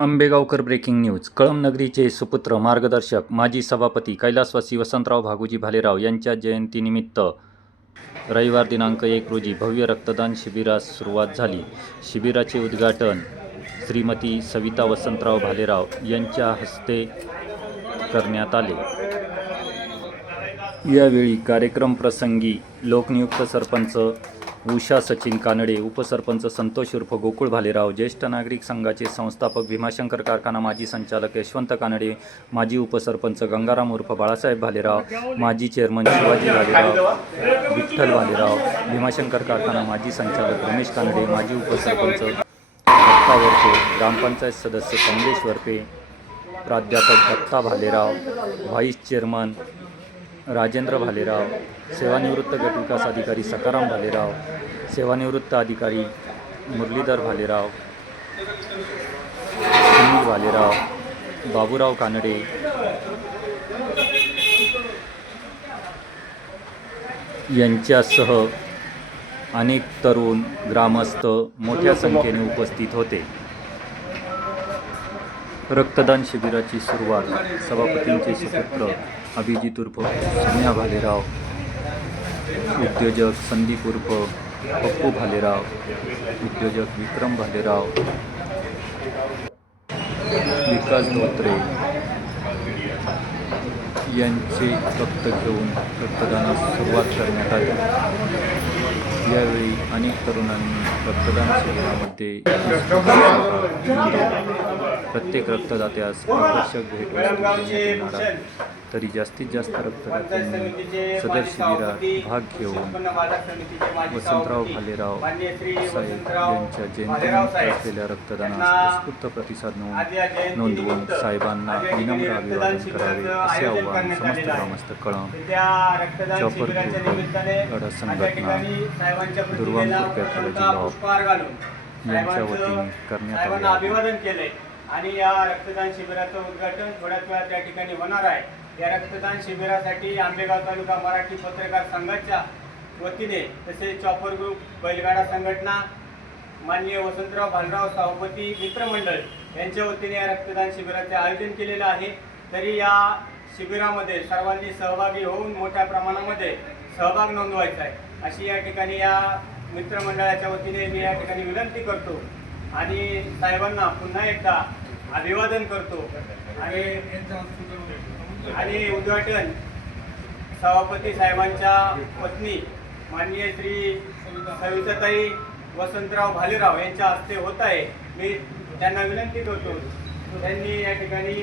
Ambegaonkar breaking news. कळमनगरीचे सुपुत्र मार्गदर्शक माजी सभापती कैलासवासी वसंतराव भागोजी भालेराव यांच्या जयंतीनिमित्त रविवार दिनांक एक रोजी भव्य रक्तदान शिबिरास सुरुवात झाली. शिबिराचे उद्घाटन श्रीमती सविता वसंतराव भालेराव यांच्या हस्ते करण्यात आले. यावेळी कार्यक्रम प्रसंगी लोकनियुक्त सरपंच उषा सचिन कानडे उपसरपंच संतोष उर्फ गोकुळ भालेराव ज्येष्ठ नागरिक संघाचे संस्थापक भीमाशंकर कारखाना माजी संचालक यशवंत कानडे माजी उपसरपंच गंगाराम उर्फ बाळासाहेब भालेराव माजी चेअरमन शिवाजी भालेराव विठ्ठल भालेराव भीमाशंकर कारखाना माजी संचालक रमेश कानडे माजी उपसरपंच दत्ता वरपे ग्रामपंचायत सदस्य कमलेश वरपे प्राध्यापक दत्ता भालेराव व्हाईस चेअरमन राजेंद्र भालेराव सेवानिवृत्त गटविकास अधिकारी सकाराम भालेराव सेवानिवृत्त अधिकारी मुरलीधर भालेराव सुनील भालेराव बाबूराव कानडे यांच्यासह अनेक तरुण ग्रामस्थ मोठ्या संख्येने उपस्थित होते. रक्तदान शिबिराची सुरुवात सभापतींचे सुपुत्र अभिजित उर्फ सोन्या भालेराव उद्योजक संदीप उर्फ पप्पू भालेराव उद्योजक विक्रम भालेराव विकास धोत्रे यांचे रक्त घेऊन रक्तदानास सुरुवात करण्यात आली. यावेळी अनेक तरुणांनी रक्तदान शिबिरामध्ये प्रत्येक रक्तदात्यास आकर्षक भेट येणार तरी जास्तीत जास्त रक्तदात्यांनी सदर शिबिरात भाग घेऊन वसंतराव भालेराव साहेब यांच्या जयंतीनिमित्त असलेल्या रक्तदानास उत्स्फूर्त प्रतिसाद नोंद नोंदवून साहेबांना विनम्र अभिवादन करावे असे आव्हान समस्त ग्रामस्थ कळम चॉपर गड संघटना पॅथॉलॉजी लॉ यांच्या वतीने करण्यात. अभिवादन केलंय. आणि या रक्तदान शिबिराचं उद्घाटन थोड्याच वेळात त्या ठिकाणी होणार आहे. या रक्तदान शिबिरासाठी आंबेगाव तालुका मराठी पत्रकार संघाच्या वतीने तसेच चॉपर ग्रुप बैलगाडा संघटना माननीय वसंतराव भालराव सभापती मित्रमंडळ यांच्या वतीने या रक्तदान शिबिराचे आयोजन केलेलं आहे. तरी या शिबिरामध्ये सर्वांनी सहभागी होऊन मोठ्या प्रमाणामध्ये सहभाग नोंदवायचा आहे. अशी या ठिकाणी या मित्रमंडळाच्या वतीने मी या ठिकाणी विनंती करतो आणि साहेबांना पुन्हा एकदा अभिवादन करतो. आणि आणि उद्घाटन सभापती साहेबांच्या पत्नी माननीय श्री सविताताई वसंतराव भालेराव यांच्या हस्ते होत आहे. मी त्यांना विनंती करतो. त्यांनी या ठिकाणी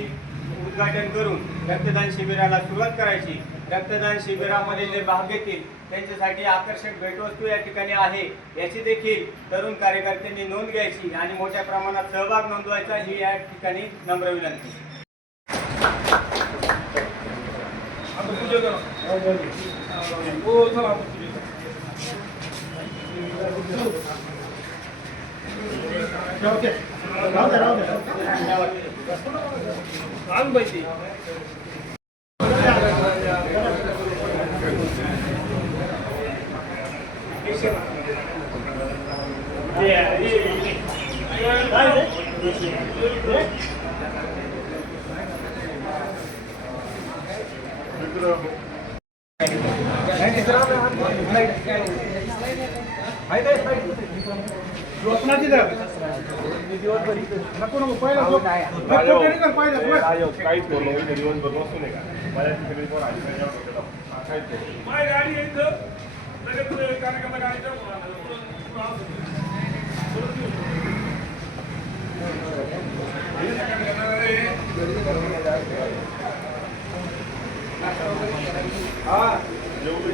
उद्घाटन करून रक्तदान शिबिराला सुरुवात करायची. रक्तदान शिबिरामध्ये जे भाग घेतील त्यांच्यासाठी आकर्षक भेटवस्तू या ठिकाणी आहे. याची देखील तरुण कार्यकर्त्यांनी नोंद घ्यायची आणि मोठ्या प्रमाणात सहभाग नोंदवायचा ही या ठिकाणी नम्र विनंती. అయితే नको नको पहिला झोप नको तरी कर पहिला बस काहीच बोललो मी दिवसभर बसू नये का माझ्या तिकडे कोण आली नाही जाऊ शकत काय ते माझी गाडी आहे इथं लगेच कार्यक्रमाला गाडी जाऊ हा जेवढे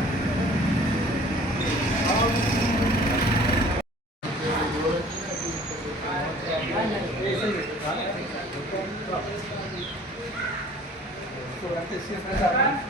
acontecia para